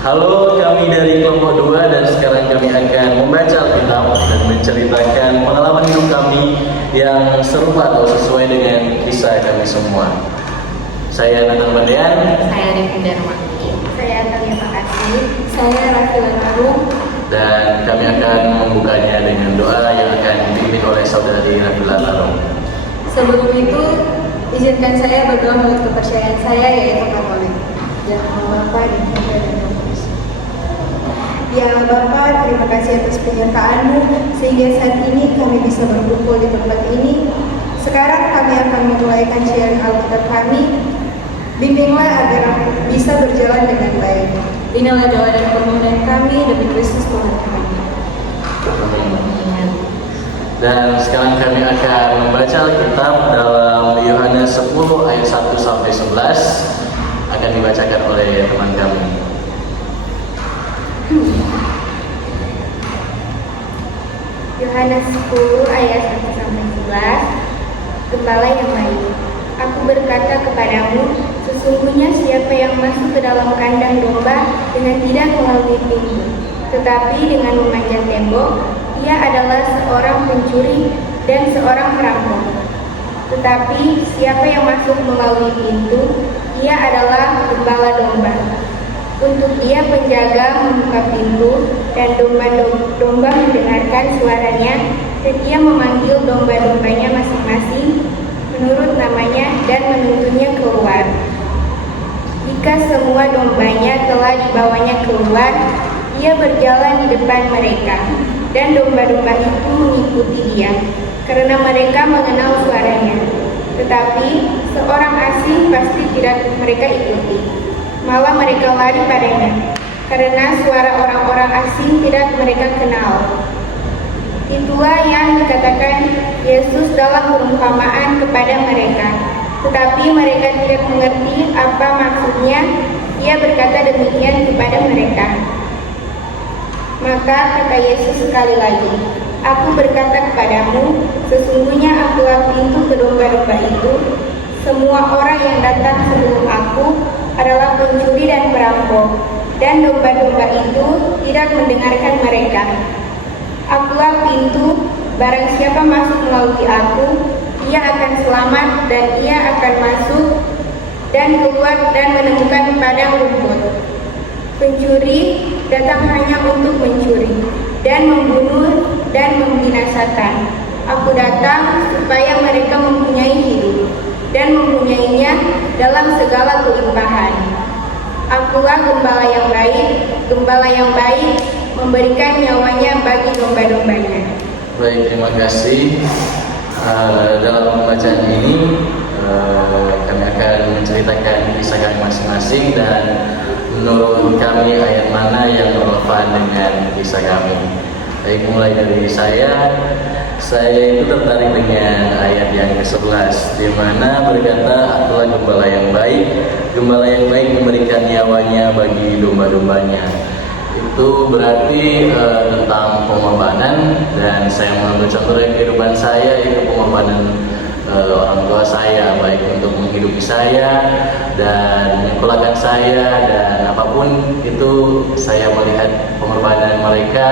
Halo, kami dari kelompok 2 dan sekarang kami akan membaca Alkitab dan menceritakan pengalaman hidup kami yang serupa atau sesuai dengan kisah kami semua. Saya Nathan Bandean. Saya Devi Darmaki. Saya Talia Makasih. Saya Rafila Laru. Dan kami akan membukanya dengan doa yang akan dipimpin oleh saudari Rafila Laru. Sebelum itu, izinkan saya berdoa menurut kepercayaan saya, yaitu Katolik. Dan Bapa dan Putra dan Roh Kudus. Ya Bapa, terima kasih atas penyertaan-Mu sehingga saat ini kami bisa berkumpul di tempat ini. Sekarang kami akan memulaikan siaran Alkitab kami. Bimbinglah agar bisa berjalan dengan baik. Inilah doa dan permohonan kami demi Kristus Tuhan kami. Dan sekarang kami akan membaca Alkitab dalam Yohanes 10 ayat 1 sampai 11 akan dibacakan oleh teman kami. Yohanes 10 ayat 1 sampai 11. Gembala yang baik. Aku berkata kepadamu, sesungguhnya siapa yang masuk ke dalam kandang domba dengan tidak melalui pintu, tetapi dengan memanjat tembok, ia adalah seorang pencuri dan seorang perampok. Tetapi siapa yang masuk melalui pintu, ia adalah gembala domba. Untuk dia penjaga membuka pintu, dan domba-domba mendengarkan suaranya, dan ia memanggil domba-dombanya masing-masing menurut namanya dan menuntunnya keluar. Jika semua dombanya telah dibawanya keluar, ia berjalan di depan mereka, dan domba-domba itu mengikuti dia, karena mereka mengenal suaranya. Tetapi seorang asing pasti tidak mereka ikuti, malah mereka lari padanya, karena suara orang-orang asing tidak mereka kenal. Itulah yang dikatakan Yesus dalam perumpamaan kepada mereka. Tetapi mereka tidak mengerti apa maksudnya. Ia berkata demikian kepada mereka. Maka kata Yesus sekali lagi, Aku berkata kepadamu, sesungguhnya akulah pintu ke domba-domba itu. Semua orang yang datang sebelum aku adalah pencuri dan perampok, dan domba-domba itu tidak mendengarkan mereka. Akulah pintu, barang siapa masuk melalui aku, ia akan selamat dan ia akan masuk dan keluar dan menemukan padang rumput. Pencuri datang hanya untuk mencuri dan membunuh dan membinasakan. Aku datang supaya mereka mempunyai hidup dan mempunyainya dalam segala kelimpahan. Akulah gembala yang baik memberikan nyawanya bagi domba-dombanya. Baik, terima kasih. Dalam pembacaan ini kami akan menceritakan kisah kami masing-masing dan menurut kami ayat mana yang relevan dengan kisah kami. Baik, mulai dari saya itu tertarik dengan ayat yang ke-11 di mana berkata, Akulah gembala yang baik memberikan nyawanya bagi domba-dombanya. Itu berarti tentang pengorbanan, dan saya mengambil contoh dari kehidupan saya, itu pengorbanan orang tua saya, baik untuk menghidupi saya dan menyekolahkan saya, dan apapun itu saya melihat pengorbanan mereka.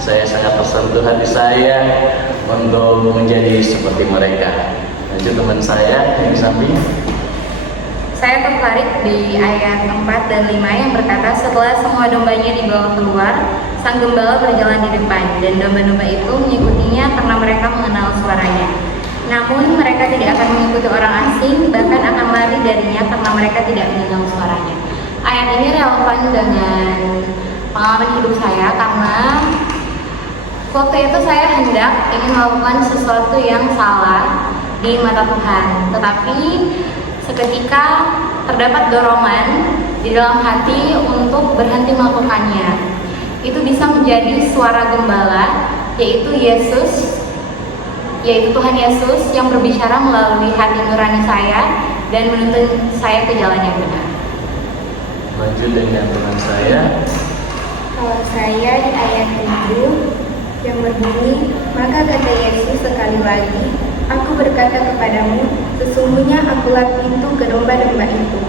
Saya sangat tersentuh hati saya untuk menjadi seperti mereka. Lanjut teman saya yang di samping. Saya tertarik di ayat 4 dan 5 yang berkata, setelah semua dombanya dibawa keluar, sang gembala berjalan di depan, dan domba-domba itu mengikutinya karena mereka mengenal suaranya. Namun mereka tidak akan mengikuti orang asing, bahkan akan lari darinya karena mereka tidak mengenal suaranya. Ayat ini relevan dengan pengalaman hidup saya karena waktu itu saya hendak ingin melakukan sesuatu yang salah di mata Tuhan, tetapi seketika terdapat dorongan di dalam hati untuk berhenti melakukannya. Itu bisa menjadi suara gembala, yaitu Tuhan Yesus yang berbicara melalui hati nurani saya dan menuntun saya ke jalan yang benar. Lanjut dengan teman saya. Kalau saya di ayat 7 yang berbunyi, maka kata Yesus sekali lagi, Aku berkata kepadamu, sesungguhnya akulah pintu ke domba-domba itu.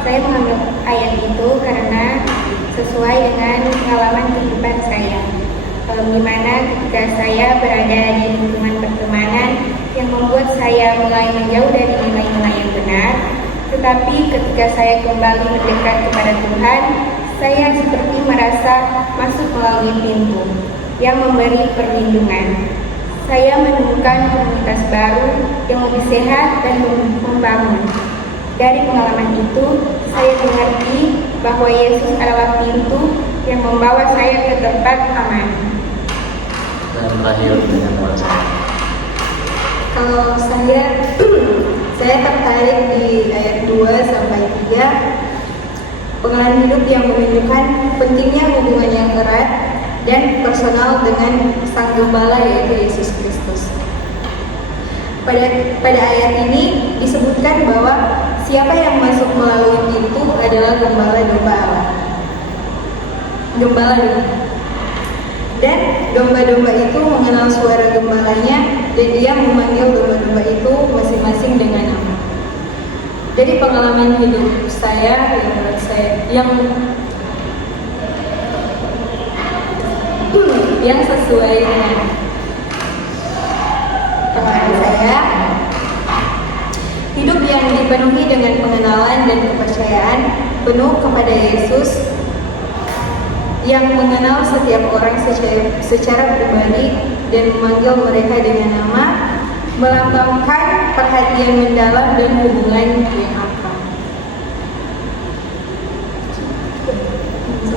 Saya mengambil ayat itu karena sesuai dengan pengalaman kehidupan saya. Di mana ketika saya berada di lingkungan pertemanan yang membuat saya mulai menjauh dari nilai-nilai yang benar, tetapi ketika saya kembali mendekat kepada Tuhan, saya seperti merasa masuk melalui pintu yang memberi perlindungan. Saya menemukan komunitas baru yang lebih sehat dan membangun. Dari pengalaman itu, saya mengerti bahwa Yesus adalah pintu yang membawa saya ke tempat aman. Dan terakhir dengan merasa. Kalau saya tertarik di ayat 2 sampai 3, pengalaman hidup yang menunjukkan pentingnya hubungan yang erat dan personal dengan Sang Gembala yaitu Yesus Kristus. Pada ayat ini disebutkan bahwa siapa yang masuk melalui pintu adalah gembala domba Allah. Gembala domba. Dan domba-domba itu mengenal suara gembalanya dan dia memanggil domba-domba itu masing-masing dengan nama. Jadi pengalaman hidup saya yang menurut saya yang sesuai dengan pengalaman saya, hidup yang dipenuhi dengan pengenalan dan kepercayaan penuh kepada Yesus yang mengenal setiap orang secara pribadi dan memanggil mereka dengan nama, melambangkan perhatian mendalam dan hubungan yang akrab.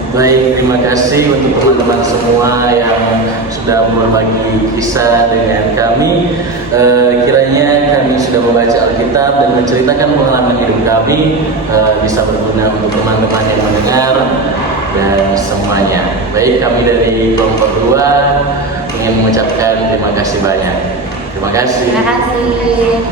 Baik, terima kasih untuk teman-teman semua yang sudah berbagi kisah dengan kami. Kiranya kami sudah membaca Alkitab dan menceritakan pengalaman hidup kami bisa berguna untuk teman-teman yang mendengar dan semuanya. Baik, kami dari kelompok 2 ingin mengucapkan terima kasih banyak. Terima kasih. Terima kasih.